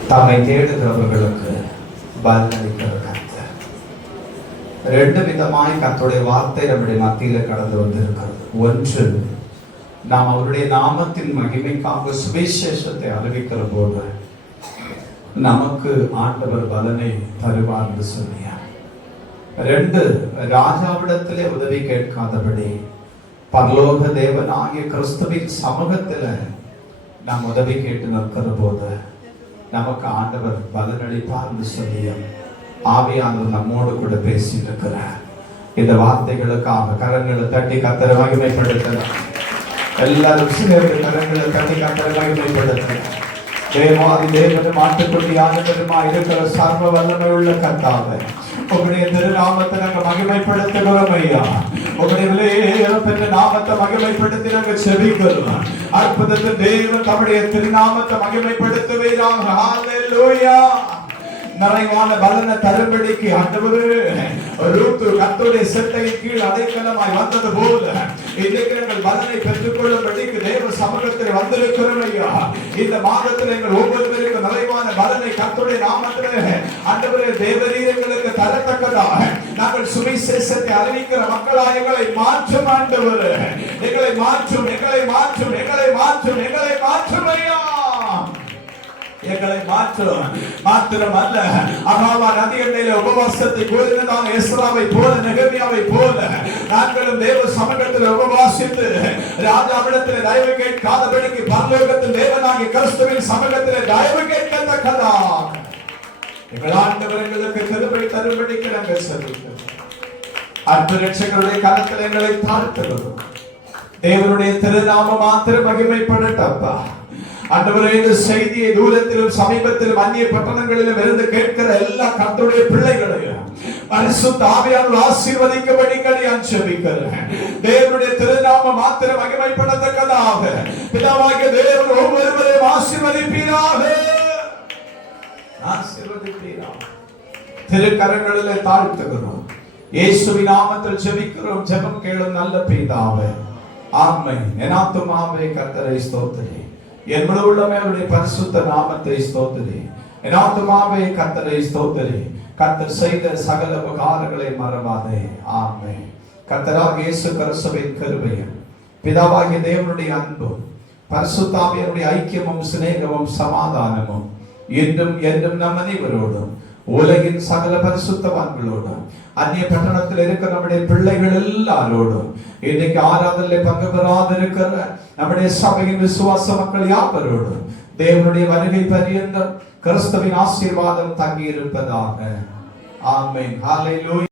தம்மை தேடுகிறவர்களுக்கு பலனளிக்கிற கர்த்தர். 2 விதமாய் கர்த்தருடைய வார்த்தை நம்முடைய மத்தியில கடந்து வந்திருக்கிறது. ஒன்று, நாம் அவருடைய நாமத்தின் மகிமைக்காக சுவிசேஷத்தை அறிவிக்கிற போது நமக்கு ஆண்டவர் பலனை தருவார் என்று சொன்னார். 2, ராஜாவிடத்திலே உதவி கேட்காதபடி பரலோக தேவனாகிய கிறிஸ்துவின் சமூகத்தில் நாம் உதவி கேட்டு நிற்கிற போது நமக்கு ஆண்டவர் பலனளிப்பார் என்று சொல்லிய ஆவியானவர் நம்மோடு கூட பேசி இருக்கிறார். இந்த வார்த்தைகளுக்காக கரங்களை தட்டி கர்த்தரை மகிமைப்படுத்தலாம். எல்லாரும் சேர்ந்து கரங்களை தட்டி கர்த்தரை மகிமைப்படுத்தலாம். தேவாதி தேவனும் ஆட்டுக்குட்டியானவருமா இருக்கிற சர்வ வல்லமை உள்ள கர்த்தாவே, உங்களுடைய திருநாமத்தை நாங்கள் மகிமைப்படுத்துகிறோம் ஐயா. உங்களுடைய விலையேறப்பெற்ற நாமத்தை மகிமைப்படுத்தி நாங்கள் செபிக்கிறோம். அற்புதத்தில் தேவன் தம்முடைய திருநாமத்தை மகிமைப்படுத்துவீராக. ஹல்லேலூயா. நிறைவான பலனை தரும்படிக்கு ஆண்டவரே, ரூத்து கர்த்தருடைய செட்டையின் கீழ் அடைக்கலமாய் வந்தது போல இன்றைக்கு எங்கள் பலனை பெற்றுக்கொள்ளும்படிக்கு தேவ சமூகத்தில் வந்திருக்கிறோம் ஐயா. இந்த மாதத்தில் எங்கள் ஒவ்வொருவருக்கும் நிறைவான பலனை கர்த்தருடைய நாமத்திலே ஆண்டவரே தேவரீர் எங்களுக்கு தரத்தக்கதாக நாங்கள் சுவிசேஷத்தை அறிவிக்கிற மக்களாய் எங்களை மாற்றும் ஆண்டவரே. எங்களை மாற்றும், எங்களை மாற்றும், எங்களை மாற்றும், எங்களை மாற்றும் ஐயா. எங்களை மாற்றும். மாத்திரமல்ல, அகாவா நதியண்டையில உபவாசத்தை கூறினதான எஸ்ராவை போல, நெகமியாவை போல நாங்களும் தேவ சமூகத்தில் உபவாசித்து ராஜாவிடத்தில் தயவு கேட்காதபடிக்கு பரலோகத்தில் தேவனாகிய கிறிஸ்துவின் சமூகத்தில் தயவு கேட்கத்தக்கதா எங்கள் ஆண்டவர்களுக்கு கிருபை தரும்படிக்கு நாங்கள் செபிக்கிறோம். அன்பு ரட்சகருடைய கரத்தில் எங்களை தாழ்த்துகிறோம். தேவனுடைய திருநாமம் மாத்திரம் மகிமைப்படட்டப்பா. ஆண்டவரே, இந்த செய்தியை தூரத்திலும் சமீபத்திலும் அந்நிய பட்டணங்களிலும் இருந்து கேட்கிற எல்லா கர்த்தருடைய பிள்ளைகளையும் பரிசுத்த ஆவியானவர் ஆசீர்வதிக்கும்படி நான் ஜெபிக்கிறேன். தேவனுடைய திருநாமம் மாத்திரம் மகிமைப்படத்தக்கதாக பிதாவாகிய தேவன் ஒவ்வொருவரையும் ஆசீர்வதிப்பீராக. திருக்கரங்களிலே தாழ்த்துகிறோம். இயேசுவின் நாமத்தில் ஜெபிக்கிறோம். ஜெபம் கேளும் நல்ல பிதாவே, ஆமென். என் ஆத்துமாவே கர்த்தரை ஸ்தோத்திரி, என் முழு உள்ளமே அவருடைய பரிசுத்த நாமத்தை ஸ்தோத்திரி. என் ஆத்துமாவே கர்த்தரை ஸ்தோத்திரி, கர்த்தர் செய்த சகல உபகாரங்களை மறவாதே. ஆமென். கர்த்தராகிய இயேசு கிறிஸ்துவின் கிருபையும் பிதாவாகிய தேவனுடைய அன்பும் பரிசுத்த ஆவியானவருடைய ஐக்கியமும் சிநேகமும் சமாதானமும் என்றும் என்றும் நம் அனைவரோடும் உலகின் சகல பரிசுத்தவான்களோடும் அந்நிய பட்டணத்தில் இருக்கிற நம்முடைய பிள்ளைகள் எல்லாரோடும் இன்னைக்கு ஆராதனை பங்கு பெறாதிருக்கிற நம்முடைய சபையின் விசுவாச மக்கள் யாவரோடும் தேவனுடைய வருகை பரியந்தம் கிறிஸ்துவின் ஆசீர்வாதம் தங்கி இருப்பதாக. ஆமென். ஹல்லேலூயா.